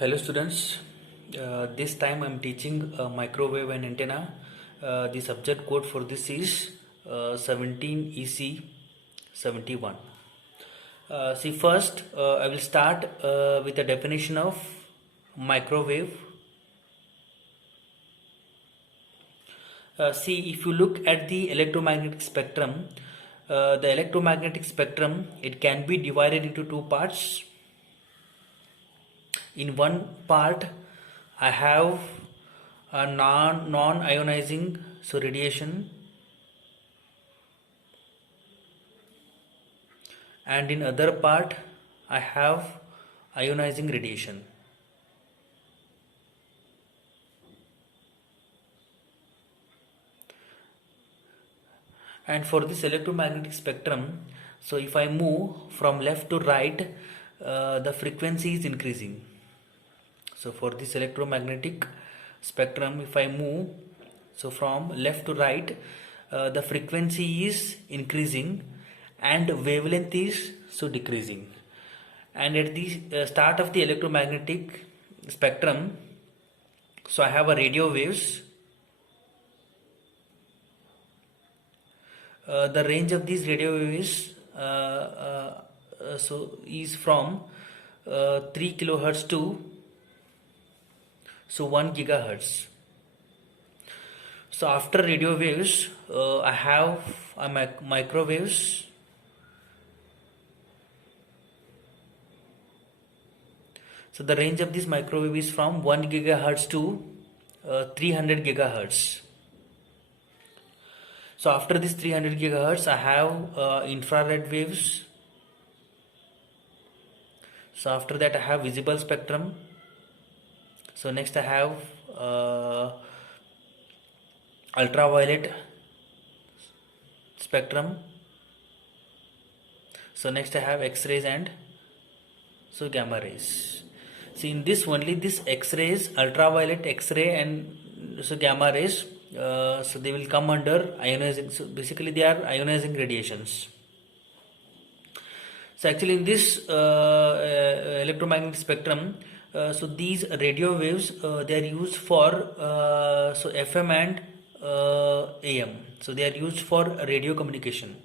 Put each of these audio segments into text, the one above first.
Hello students, this time I am teaching microwave and antenna. The subject code for this is 17 EC 71. See first I will start with a definition of microwave. See, if you look at the electromagnetic spectrum, the electromagnetic spectrum, it can be divided into two parts. In one part I have a non-ionizing radiation, and in other part I have ionizing radiation. And for this electromagnetic spectrum, so if I move from left to right, the frequency is increasing. So for this electromagnetic spectrum, if I move from left to right, the frequency is increasing and wavelength is decreasing. And at the start of the electromagnetic spectrum, so I have a radio waves. The range of these radio waves is from 3 kilohertz to 1 gigahertz. So after radio waves, I have microwaves. So the range of this microwave is from 1 gigahertz to 300 gigahertz. So after this 300 gigahertz, I have infrared waves. So after that, I have visible spectrum. So next I have ultraviolet spectrum. So next I have X-rays and gamma rays. See, in this only this X-rays, ultraviolet, X-ray and gamma rays, so they will come under ionizing. So basically they are ionizing radiations. So actually in this electromagnetic spectrum, so these radio waves, they are used for FM and AM. So they are used for radio communication.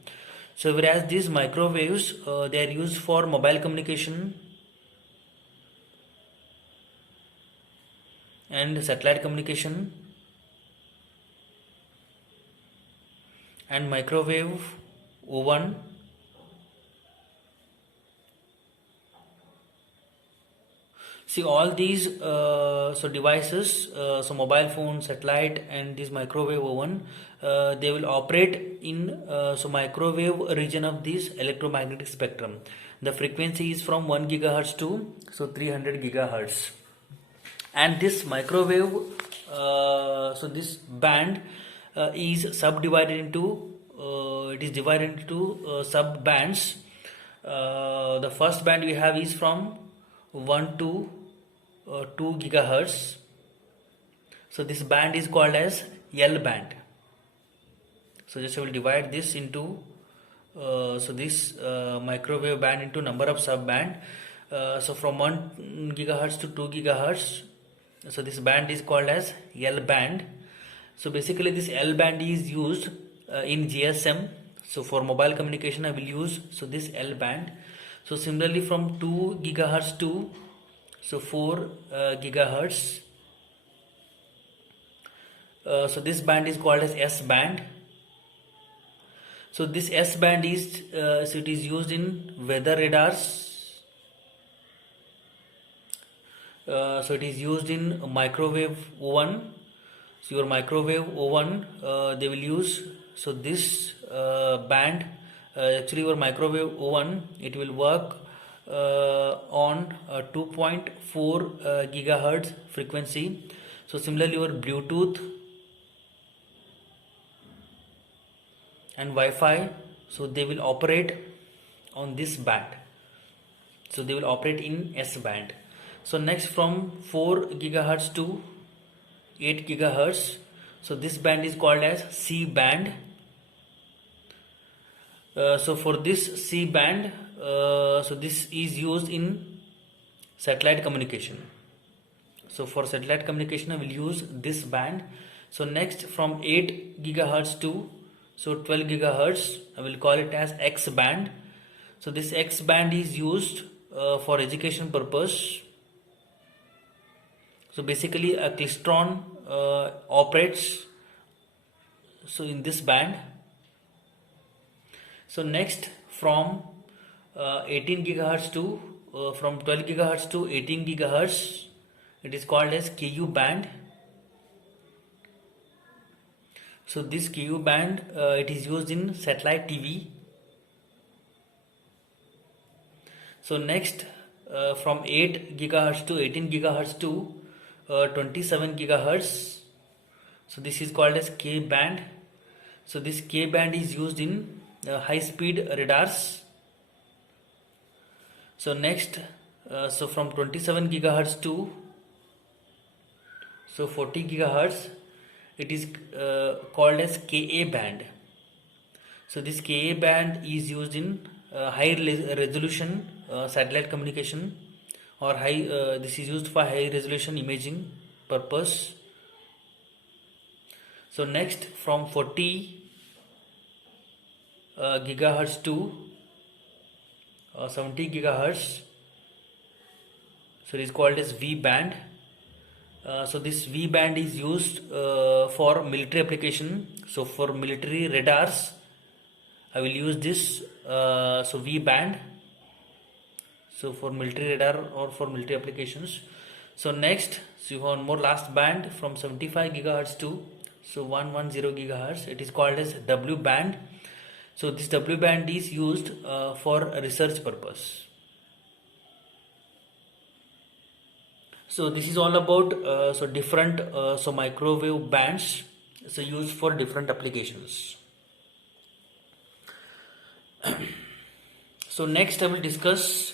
So whereas these microwaves, they are used for mobile communication and satellite communication, and microwave oven, see all these devices, mobile phone, satellite and this microwave oven, they will operate in microwave region of this electromagnetic spectrum. The frequency is from 1 gigahertz to 300 gigahertz. And this microwave, this band is subdivided into sub bands. The first band we have is from 1 to 2 gigahertz. So this band is called as L band. So just I will divide this into this microwave band into number of sub band. So from 1 gigahertz to 2 gigahertz, so this band is called as L band. So basically this L band is used in GSM. So for mobile communication I will use this L band. So similarly from 2 gigahertz to 4 gigahertz, so this band is called as S band. So this S band is it is used in weather radars. So it is used in microwave oven. So your microwave oven, they will use this band. Actually your microwave oven, it will work on 2.4 gigahertz frequency. So similarly your Bluetooth and Wi-Fi, so they will operate on this band. So they will operate in S band. So next from 4 gigahertz to 8 gigahertz, so this band is called as C band. So for this C band, so this is used in satellite communication. So for satellite communication I will use this band. So next from 8 gigahertz to 12 gigahertz I will call it as X band. So this X band is used for education purpose. So basically a klystron operates in this band. So next from 18 gigahertz to from 12 gigahertz to 18 gigahertz, it is called as Ku band. So this Ku band it is used in satellite TV. So next from 8 gigahertz to 18 gigahertz to 27 gigahertz, so this is called as K band. So this K band is used in high speed radars. So next so from 27 gigahertz to 40 gigahertz, it is called as Ka band. So this Ka band is used in high resolution satellite communication, or this is used for high resolution imaging purpose. So next from 40 gigahertz to 70 gigahertz, so it is called as V band. So this V band is used for military application. So for military radars I will use this V band, so for military radar or for military applications. So next, so you have one more last band from 75 gigahertz to 110 gigahertz, it is called as W band. So this W band is used for research purpose. So this is all about different microwave bands used for different applications. So next I will discuss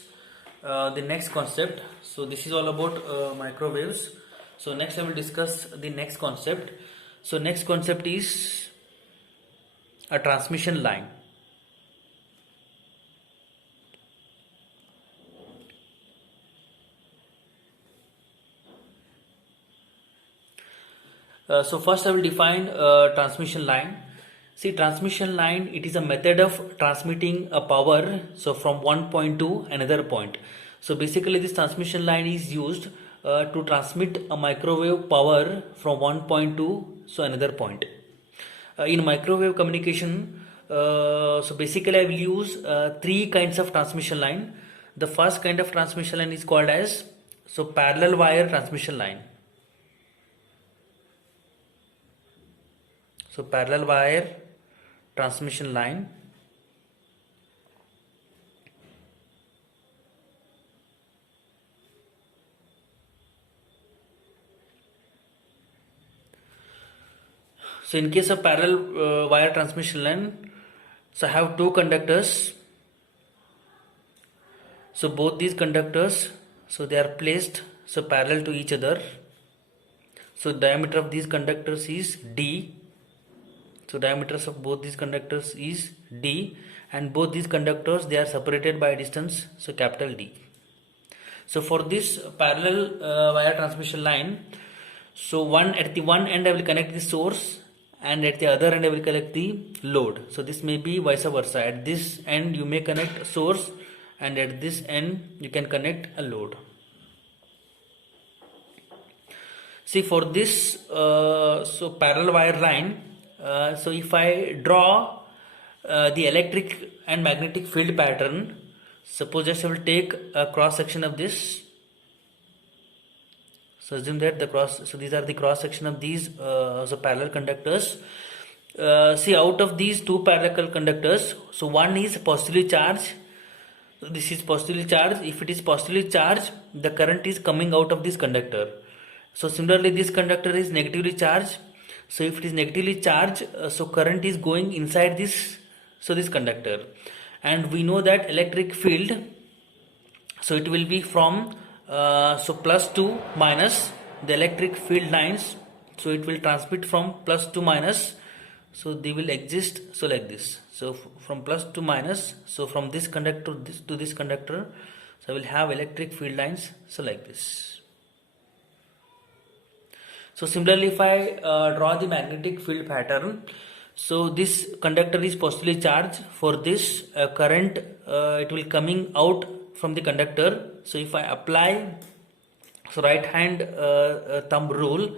the next concept. So this is all about microwaves. So next I will discuss the next concept. So next concept is a transmission line. So first I will define transmission line. See, transmission line, it is a method of transmitting a power from one point to another point. So basically this transmission line is used to transmit a microwave power from one point to another point. In microwave communication, so basically I will use three kinds of transmission line. The first kind of transmission line is called as parallel wire transmission line. So parallel wire transmission line. So in case of parallel wire transmission line, so I have two conductors. So both these conductors, so they are placed parallel to each other. So diameter of these conductors is D. So diameters of both these conductors is D, and both these conductors, they are separated by a distance capital D. So for this parallel wire transmission line, so at the one end I will connect the source, and at the other end I will connect the load. So this may be vice versa. At this end you may connect a source, and at this end you can connect a load. See, for this parallel wire line, so if I draw the electric and magnetic field pattern, suppose just I will take a cross section of this. So assume that these are the cross section of these parallel conductors. See, out of these two parallel conductors, so one is positively charged. So this is positively charged. If it is positively charged, the current is coming out of this conductor. So similarly, this conductor is negatively charged. So if it is negatively charged, so current is going inside this conductor, and we know that electric field, so it will be from plus to minus, the electric field lines, so it will transmit from plus to minus, so they will exist like this. So from plus to minus, so from this conductor to this conductor, so I will have electric field lines like this. So similarly, if I draw the magnetic field pattern, so this conductor is positively charged. For this current, it will coming out from the conductor. So if I apply right hand thumb rule,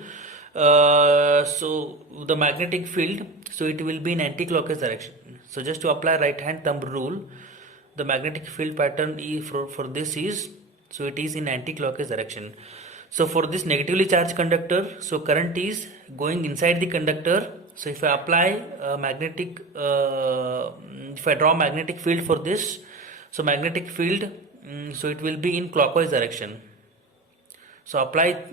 so the magnetic field, so it will be in anti-clockwise direction. So just to apply right hand thumb rule, the magnetic field pattern for this is, so it is in anti-clockwise direction. So for this negatively charged conductor, so current is going inside the conductor. So if I apply if I draw magnetic field for this, so magnetic field, so it will be in clockwise direction. So apply,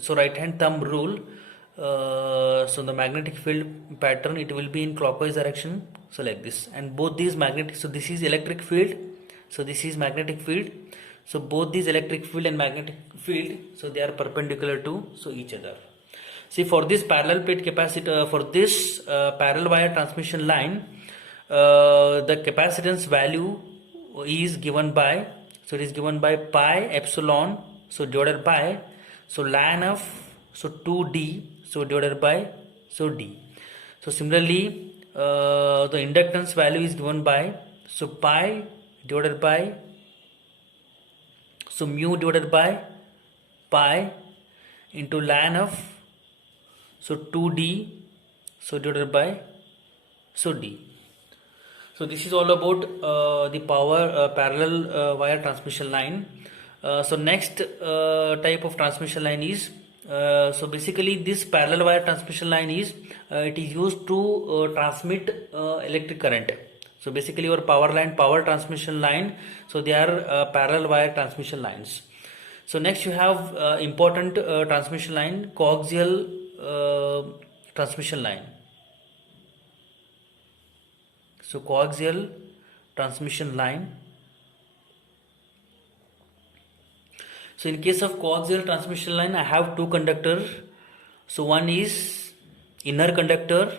so right hand thumb rule, so the magnetic field pattern, it will be in clockwise direction. So like this, and both these magnetic, so this is electric field, so this is magnetic field. So both these electric field and magnetic field, so they are perpendicular to each other. See, for this parallel plate capacitor, for this parallel wire transmission line, the capacitance value is given by, so it is given by pi epsilon, so divided by, so ln of, so 2d, so divided by, so d. So similarly, the inductance value is given by, so pi divided by, so mu divided by pi into ln of, so 2d, so divided by, so d. So this is all about the power parallel wire transmission line. So next type of transmission line is, so basically this parallel wire transmission line is, it is used to transmit electric current. So basically your power line, power transmission line, so they are parallel wire transmission lines. So next you have important transmission line, coaxial transmission line. So coaxial transmission line. So in case of coaxial transmission line, I have two conductors. So one is inner conductor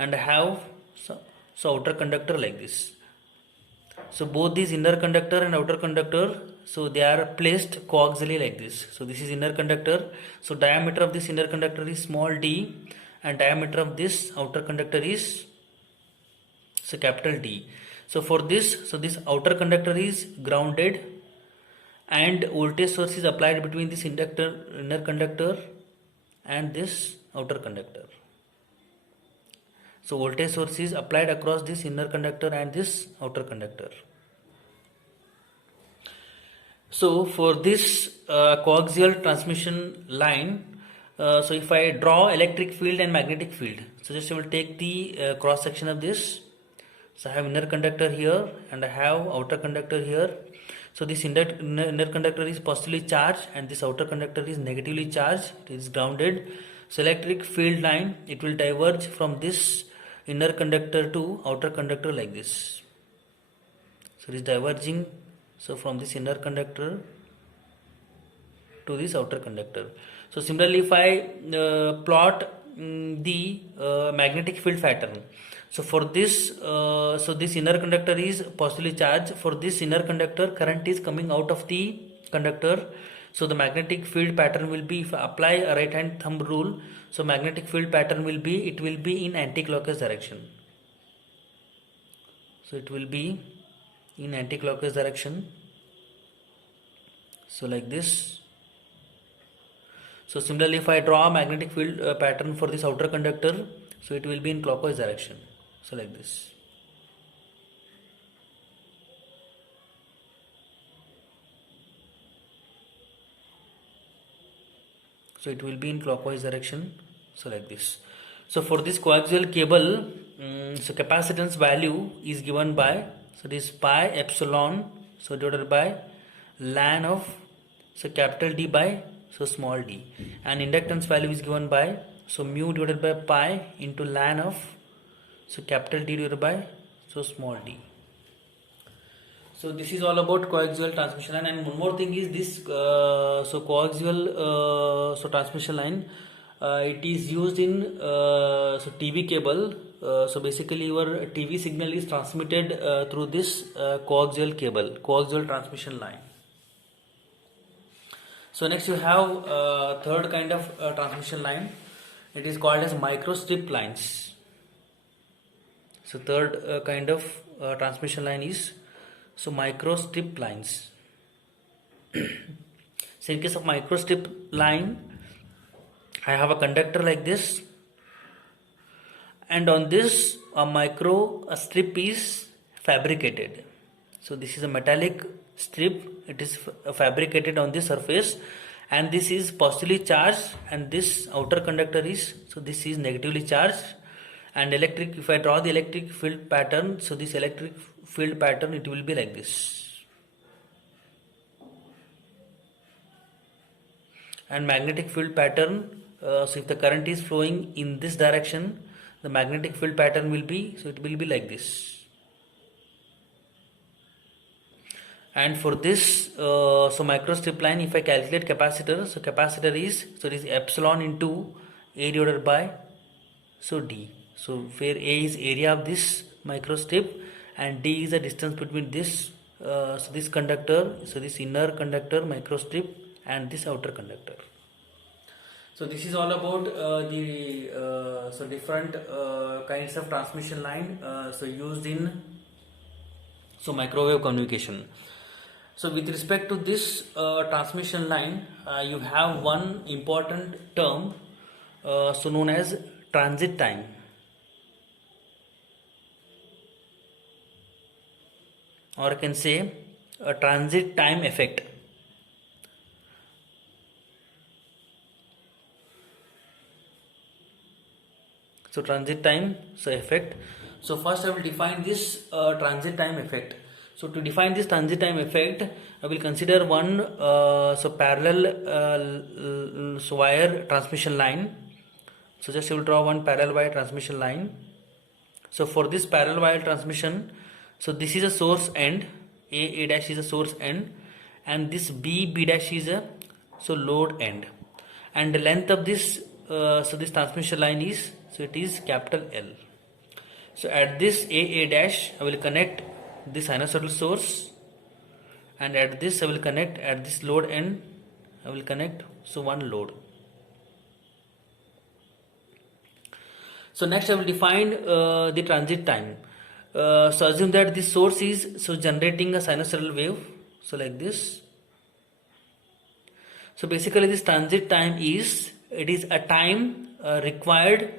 and I have so outer conductor like this. So both these inner conductor and outer conductor, so they are placed coaxially like this. So this is inner conductor. So diameter of this inner conductor is small d and diameter of this outer conductor is, so capital D. So for this, so this outer conductor is grounded and voltage source is applied between this inner conductor and this outer conductor. So voltage source is applied across this inner conductor and this outer conductor. So for this coaxial transmission line, so if I draw electric field and magnetic field, so just I will take the cross section of this. So I have inner conductor here and I have outer conductor here. So this inner conductor is positively charged and this outer conductor is negatively charged, it is grounded. So electric field line, it will diverge from this inner conductor to outer conductor like this. So it is diverging, so from this inner conductor to this outer conductor. So similarly, if I plot the magnetic field pattern, so for this, so this inner conductor is positively charged. For this inner conductor, current is coming out of the conductor. So the magnetic field pattern will be, if I apply a right hand thumb rule, so magnetic field pattern will be, it will be in anti-clockwise direction. So it will be in anti-clockwise direction. So like this. So similarly, if I draw a magnetic field pattern for this outer conductor, so it will be in clockwise direction. So like this. So it will be in clockwise direction. So like this. So for this coaxial cable, so capacitance value is given by, so this pi epsilon, so divided by ln of, so capital D by, so small d, and inductance value is given by, so mu divided by pi into ln of, so capital D divided by, so small d. So this is all about coaxial transmission line. And one more thing is this, so coaxial so transmission line, it is used in so TV cable. So basically your TV signal is transmitted through this coaxial cable, coaxial transmission line. So next you have third kind of transmission line. It is called as microstrip lines. So third kind of transmission line is microstrip lines. So in case of microstrip line, I have a conductor like this, and on this a micro strip is fabricated. So this is a metallic strip, it is fabricated on the surface, and this is positively charged, and this outer conductor is, this is negatively charged. And electric, if I draw the electric field pattern, so this electric field pattern, it will be like this. And magnetic field pattern, so if the current is flowing in this direction, the magnetic field pattern will be, it will be like this. And for this microstrip line, if I calculate capacitor, so capacitor is, it is epsilon into A divided by D. So where A is area of this microstrip and D is the distance between this this conductor, this inner conductor microstrip and this outer conductor. So this is all about the different kinds of transmission line used in microwave communication. So with respect to this transmission line, you have one important term known as transit time. Or I can say a transit time effect. So transit time effect. So first I will define this transit time effect. So to define this transit time effect, I will consider one parallel wire transmission line. So just I will draw one parallel wire transmission line. So for this parallel wire transmission, so this is a source end, A dash is a source end, and this B dash is a load end, and the length of this this transmission line is, it is capital L. So at this A dash I will connect this sinusoidal source, and at this I will connect, at this load end I will connect one load. So next I will define the transit time. So assume that this source is generating a sinusoidal wave, like this. So basically this transit time is, it is a time required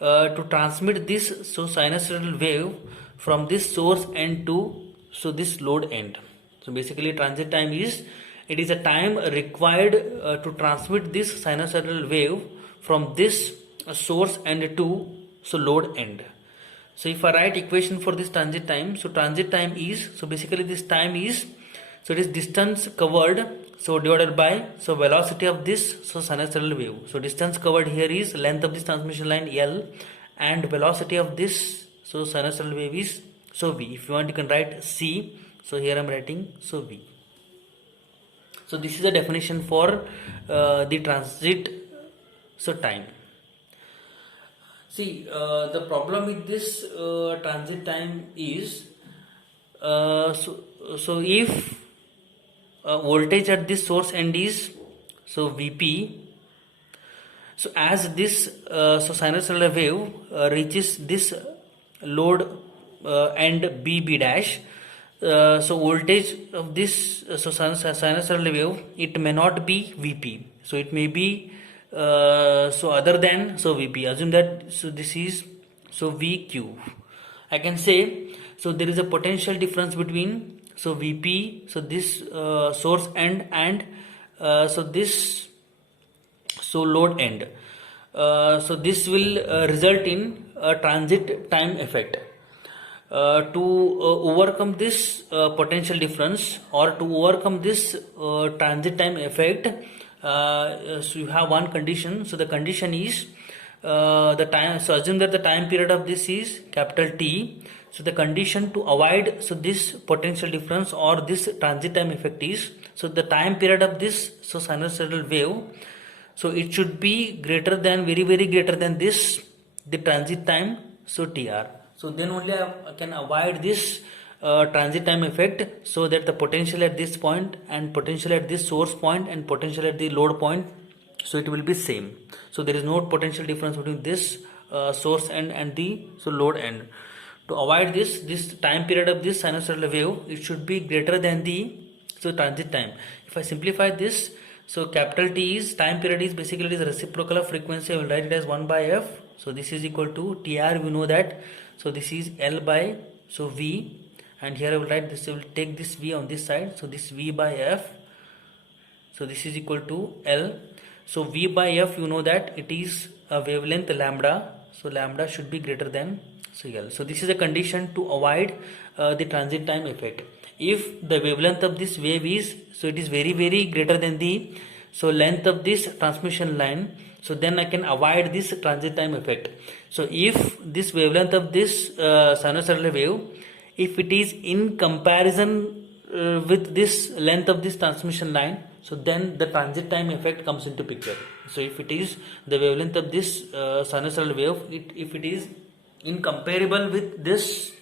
to transmit this sinusoidal wave from this source end to this load end. So basically transit time is, it is a time required to transmit this sinusoidal wave from this source end to load end. So if I write equation for this transit time, so transit time is, basically this time is, it is distance covered, divided by velocity of this sinusoidal wave. So distance covered here is length of this transmission line L, and velocity of this sinusoidal wave is V. If you want, you can write C. So here I am writing V. So this is a definition for the transit time. See, the problem with this transit time is, if voltage at this source end is Vp, so as this sinusoidal wave reaches this load end B dash, so voltage of this sinusoidal wave, it may not be Vp, so it may be other than Vp. Assume that this is Vq. I can say, there is a potential difference between Vp, this source end, and this load end. This will result in a transit time effect. To overcome this potential difference, or to overcome this transit time effect, so you have one condition. So the condition is the time. So assume that the time period of this is capital T. So the condition to avoid this potential difference or this transit time effect is, the time period of this sinusoidal wave, it should be greater than, very greater than this, the transit time, TR. So then only I can avoid this transit time effect, so that the potential at this point and potential at this source point and potential at the load point, so it will be same. So there is no potential difference between this source end and the load end. To avoid this time period of this sinusoidal wave, it should be greater than the transit time. If I simplify this, so capital T is time period is basically the reciprocal of frequency. I will write it as 1 by f. So this is equal to TR, we know that. So this is L by V, and here I will write this. I will take this V on this side. So this V by f. So this is equal to L. So V by f, you know that it is a wavelength lambda. So lambda should be greater than L. So this is a condition to avoid the transit time effect. If the wavelength of this wave is, so it is very greater than the length of this transmission line, so then I can avoid this transit time effect. So if this wavelength of this sinusoidal wave, if it is in comparison with this length of this transmission line, so then the transit time effect comes into picture. So if it is the wavelength of this sinusoidal wave, if it is incomparable with this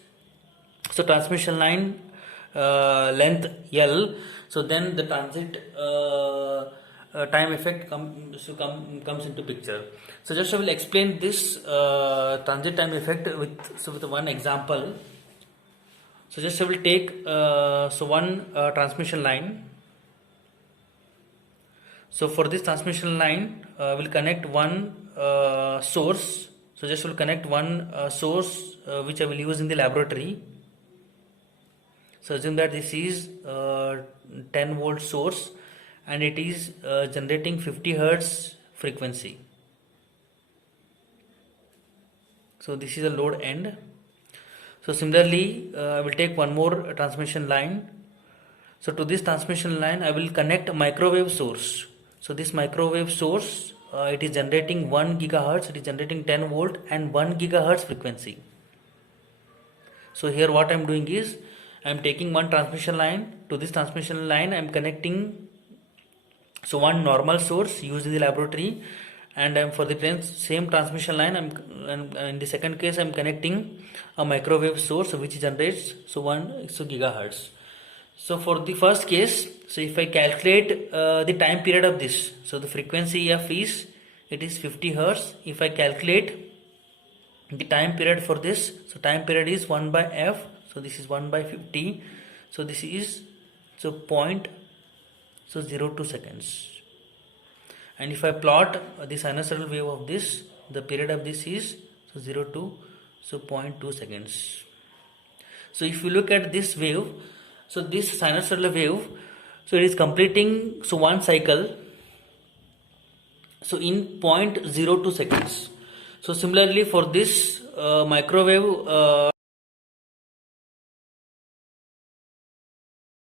transmission line length L, so then the transit time effect comes into picture. So just I will explain this transit time effect with one example. So just I will take one transmission line. So for this transmission line, we'll connect one source. So just will connect one source which I will use in the laboratory. So assume that this is 10 volt source and it is generating 50 hertz frequency. So this is a load end. So similarly, I will take one more transmission line. So to this transmission line, I will connect a microwave source. So this microwave source, it is generating 1 gigahertz, it is generating 10 volt and 1 gigahertz frequency. So here what I am doing is, I am taking one transmission line. To this transmission line, I am connecting one normal source used in the laboratory, and for the same transmission line, in the second case, I am connecting a microwave source which generates 1 gigahertz. So for the first case, so if I calculate the time period of this, so the frequency f is, it is 50 hertz. If I calculate the time period for this, so time period is 1 by f. So this is 1 by 50. So this is 0.02 seconds. And if I plot the sinusoidal wave of this, the period of this is 0 to 0.2 seconds. So if you look at this wave, so this sinusoidal wave, so it is completing one cycle, so in 0.02 seconds. So similarly for this microwave